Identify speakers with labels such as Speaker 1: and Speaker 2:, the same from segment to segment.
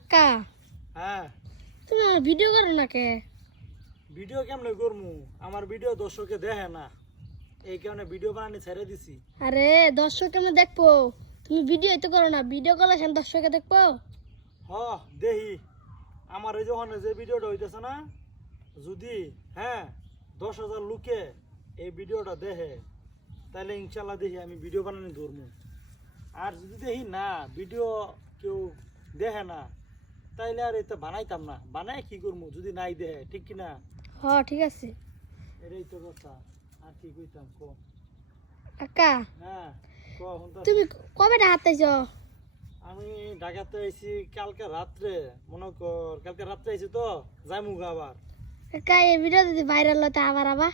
Speaker 1: আক্কা
Speaker 2: হ্যাঁ।
Speaker 1: তুমি ভিডিও করো না কে?
Speaker 2: ভিডিও কেমনে করমু? আমার ভিডিও দর্শকে দেখে না। এই কারণে ভিডিও বানানি ছেড়ে দিছি।
Speaker 1: আরে দর্শক কেমন দেখব? তুমি ভিডিও তো করো না। ভিডিও করলে সেন দর্শকে দেখব?
Speaker 2: হ দেহি আমার এই যখন যে ভিডিওটা হইতেছে না যদি হ্যাঁ দশ হাজার লোকে এই ভিডিওটা দেখে তাহলে ইনশাল্লাহ দেখি আমি ভিডিও বানানি ধরমু। আর যদি দেখি না ভিডিও কেউ দেখে না তাইলে আর এটা বানাইতাম না। বানাই কি করব যদি নাই দেখে ঠিক কি না
Speaker 1: হ ঠিক আছে।
Speaker 2: এটাই তো কথা। আর কি কইতাম ক?
Speaker 1: আক্কা
Speaker 2: হ্যাঁ ক
Speaker 1: তুমি কবে হাতাইছ
Speaker 2: আমি ঢাকাতে আইছি কালকে রাত্রে। মনে কর কালকে রাত্রে আইছি তো যাই মুখ আবার।
Speaker 1: আক্কা এই ভিডিও যদি ভাইরাল হতে আবার আবার?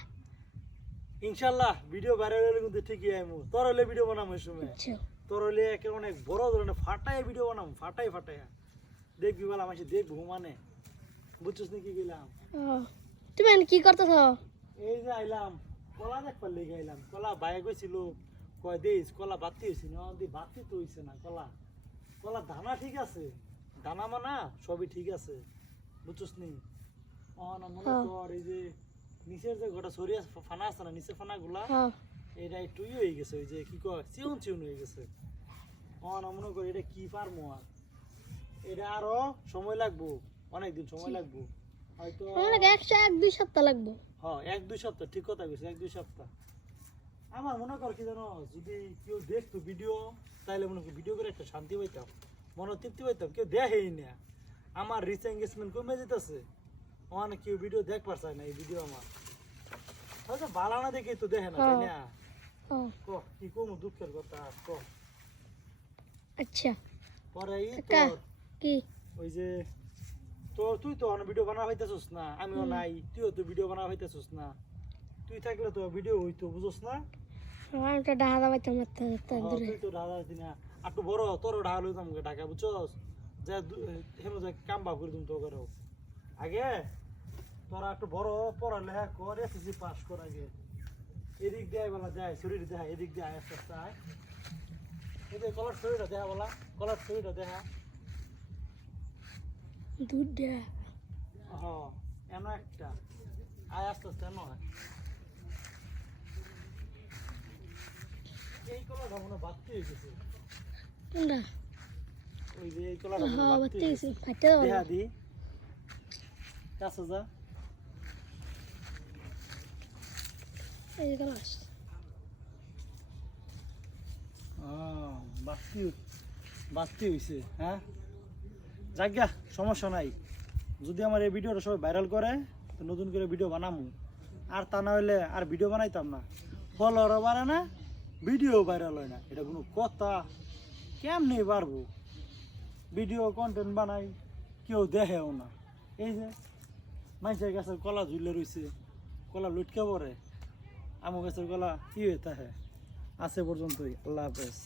Speaker 2: ইনশাল্লাহ ভিডিও বাইরে হলে কিন্তু ঠিকই আইমু। তোর হলে ভিডিও বানাম সময়।
Speaker 1: আচ্ছা।
Speaker 2: তোর হলে একে অনেক বড় ধরনের ফাটাই ভিডিও বানাম ফাটাই ফাটাই দেখবি বলা মাসে দেখব মানে বুঝছিস নি কি গেলাম
Speaker 1: তুমি কি করতেছ?
Speaker 2: এই যে আইলাম কলা দেখ পারলে আইলাম। কলা বাইরে গেছিল কয় দিস কলা বাতি হয়েছে না দি বাতি তো হইছে না কলা। কলা দানা ঠিক আছে। দানা মানা সবই ঠিক আছে। বুঝছিস নি? ও না মনে
Speaker 1: হ্যাঁ।
Speaker 2: কর এই যে নিচের যে গোটা সরিয়া ফানা আছে না নিচের ফানা গুলা
Speaker 1: হ্যাঁ।
Speaker 2: এটা একটু ইয়ে হয়ে গেছে ওই যে কি কয় চিউন চিউন হয়ে গেছে। ও না মনে করি এটা কি পারব আর? আরও সময় লাগবো অনেকদিন সময় লাগবো। হয়তো
Speaker 1: এক দুই সপ্তাহ লাগবো।
Speaker 2: হ্যাঁ এক দুই সপ্তাহ ঠিক কথা কইছে এক দুই সপ্তাহ। আমার মনে কর কি জানো যদি কেউ দেখতো ভিডিও তাইলে মনে কর ভিডিও করে একটা শান্তি পাইতাম মনে তৃপ্তি পাইতাম কেউ দেখেই না। আমার রিচ এঙ্গেজমেন্ট কমে যেতেছে। অনেক কেউ ভিডিও দেখবার চায় না এই ভিডিও আমার। হয়তো ভালো না দেখে তো দেখে না তাই না? ক কি কম দুঃখের কথা ক।
Speaker 1: আচ্ছা।
Speaker 2: পরে এই তোর
Speaker 1: কি?
Speaker 2: ওই যে তোর তুই তো ভিডিও বানা হইতেছিস না আমিও নাই তুইও তো ভিডিও বানা হইতেছিস না। তুই থাকলে তো ভিডিও হইতো বুঝোস না?
Speaker 1: আমার একটা ডাহা দাবাইতে মারতে মারতে
Speaker 2: তুই তো ঢাকা দিস না। একটু বড় তোর ঢাকা লইতাম ঢাকা বুঝছস যা হেন যা কাম বাপ করে দিম তো করো আগে তোরা একটু বড় পড়ালেখা কর এসএসসি পাস কর আগে। এদিক দিয়ে বেলা যায় শরীর দেখা এদিক দিয়ে আয় আস্তে আস্তে আয়। এদিকে কলার শরীরটা দেখা বলা কলার শরীরটা দেখা।
Speaker 1: দুধ দেয়া
Speaker 2: হ এমন একটা। আয় আস্তে আস্তে এমন হয়। এই কলাটা হয় হয়ে গেছে।
Speaker 1: কোনটা?
Speaker 2: ওই যে এই
Speaker 1: হ্যাঁ
Speaker 2: হয়
Speaker 1: বাড়তে
Speaker 2: হয়ে
Speaker 1: গেছি। দাও।
Speaker 2: দি কাছে যা।
Speaker 1: এই
Speaker 2: হয়েছে হ্যাঁ? যাজ্ঞা সমস্যা নাই। যদি আমার এই ভিডিওটা সবাই ভাইরাল করে, তো নতুন করে ভিডিও বানামু। আর তা না হইলে আর ভিডিও বানাইতাম না। ফলোয়ারও বাড়ে না, ভিডিও ভাইরাল হয় না। এটা কোনো কথা। কেমনি পারব? ভিডিও কন্টেন্ট বানাই, কেউ দেখেও না। এই যে মানুষের কাছে কলা ঝুলে রয়েছে কলা লুটকে পড়ে। আমার কাছে কলা কি হয়ে থাকে আছে পর্যন্তই। আল্লাহ হাফেজ।